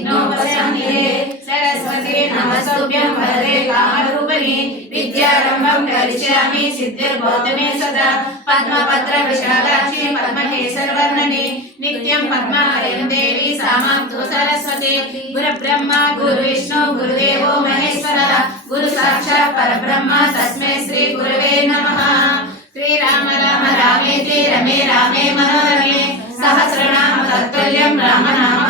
విఘ్నోపశాంతిరే సరస్వతి నమస్తోభ్యం వరదే కామరూపిణి విద్యారంభం కరిష్యామి సిద్ధిర్భౌతమే సదా పద్మపత్ర విశాలాక్షి పద్మకేశరవర్ణని నిత్యం పద్మాలయం దేవి సామాంతో సరస్వతి గురు బ్రహ్మ గురు విష్ణు గురుదేవో మహేశ్వర గురు సాక్షాత్ పరబ్రహ్మ తస్మై శ్రీ గురువే నమ శ్రీరామ రామ రామేతి రమే రామే మనోరమే సహస్రనామ తత్తుల్యం రామనామ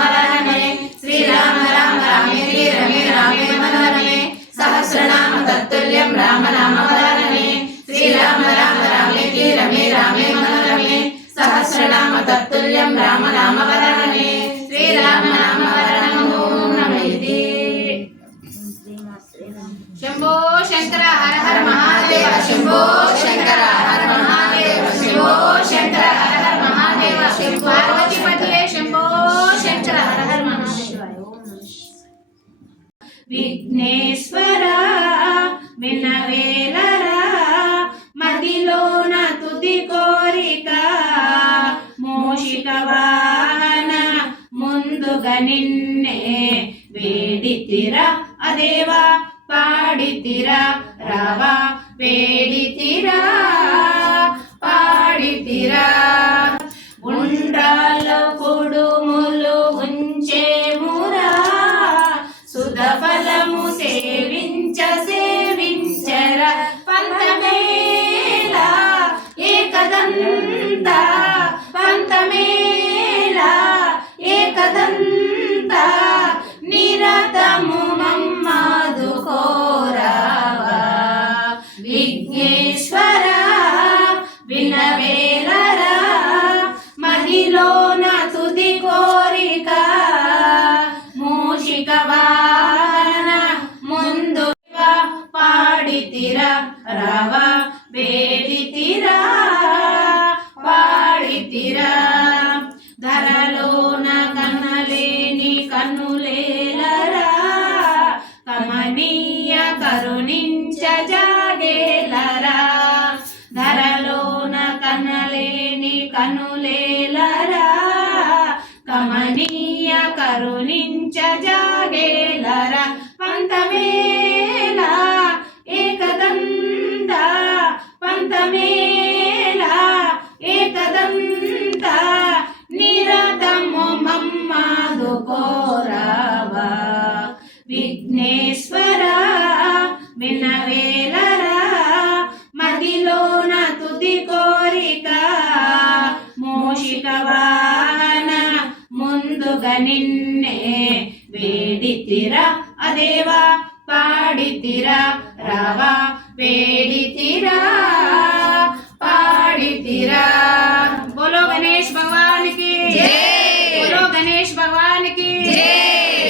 సహస్రనామ తత్తుల్యం రామ నామ వరణే శ్రీరామ నామ వరణం ఓం నమయతి శంభో శంకర హర హర మహాదేవ శంభో శంకర హర మహాదేవ శంభో శంకర హర హర మహాదేవ పార్వతి శంభో శంకర హర హర మహాదేవ. విఘ్నేశ్వర వినవేలరా మదిలోన తుది కోరిక మూషిక వాహన ముందుగా నిన్నే వేడితిరా. అదేవా పాడితిరా. రావా వేడితిరా. పాడితిరా. ఉండ్రాలో కుడుములు ఉంచేమురా సుధఫలము నిరతము కనులేలరా కమనీయ కరుణించ ముందుగా నిన్నే వేడితిరా. అదేవా? పాడితిరా. రావా? వేడితిరా. పాడితిరా. బోలో గణేష్ భగవానికి. బోలో గణేష్ భగవానికి.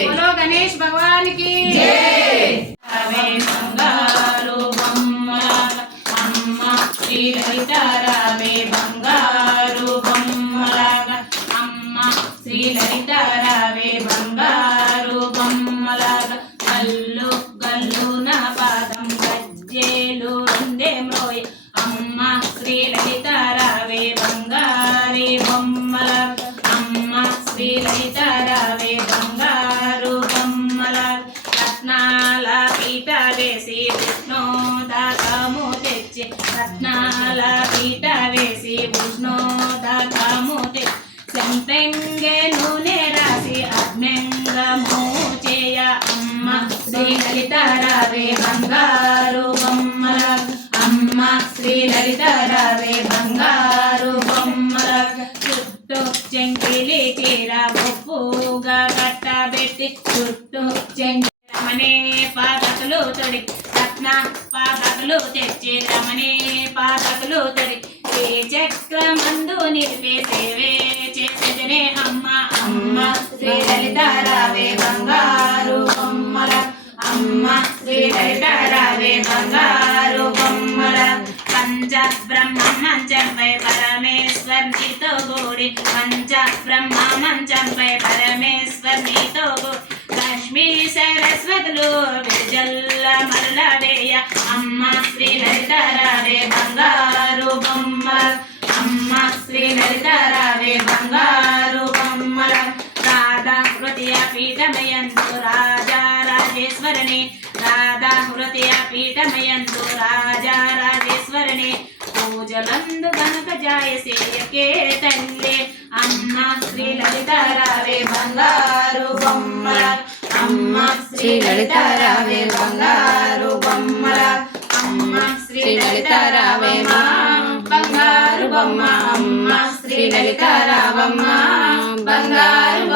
బోలో గణేష్ భగవానికి. అమ్మ శ్రీ బంగారు బొమ్మలాగా అమ్మ శ్రీ లలితారావే బంగారు బొమ్మలాగా గల్లు గల్లు నా పాదం గజ్జేలు ఉండే మ్రోయ్ అమ్మ శ్రీ లలితారావే బంగారి బొమ్మలాగా అమ్మ శ్రీ లలితారావే బంగారు బొమ్మలాగా రత్నాల పీట వేసి విష్ణోదాకము తెచ్చి రత్నాల పీట వేసి విష్ణోదాకము తెచ్చి సెంపెంగె నూనె రాసి అభ్యంగము చేయ అమ్మ శ్రీ లలితారావే బంగారు బొమ్మల అమ్మ శ్రీ లలితారావే బంగారు బొమ్మల చుట్టూ చెంకిలి చీర బొప్పుగా కట్టబెట్టి చుట్టూ చెంకి రమణే పాదకులు తొడి. రత్న పాదకులు తెచ్చి రమణే పాదకులు తొడి. ఏ చక్రమందు నిలిపే సేవే చేసేదనే అమ్మ అమ్మ. శ్రీ లలితారావే బంగారు బొమ్మల అమ్మ. శ్రీ లలితారావే బంగారు బ్రహ్మ మంచంపై పరమేశ్వర్నితో కూడి పంచ బ్రహ్మ మంచంపై పరమేశ్వర్నితో కూడి లక్ష్మీ సరస్వతులు విజల్ల మరుల వేయ అమ్మ శ్రీ లలితారావే బంగారు బొమ్మ అమ్మ శ్రీ లలితారావే బంగారు బొమ్మ రాధా హృదయ పీఠమయందు రాజా రాజేశ్వరిని రాధా హృదయ పీఠమయందు రాజా పూజలందు గనుక జాయ అమ్మ శ్రీ లలిత బంగారు బొమ్మల. అమ్మ శ్రీ లలిత బంగారు బొమ్మల. అమ్మ శ్రీ లలిత మా బంగారు బొమ్మ. అమ్మ శ్రీ లలితారావమ్మ బంగారు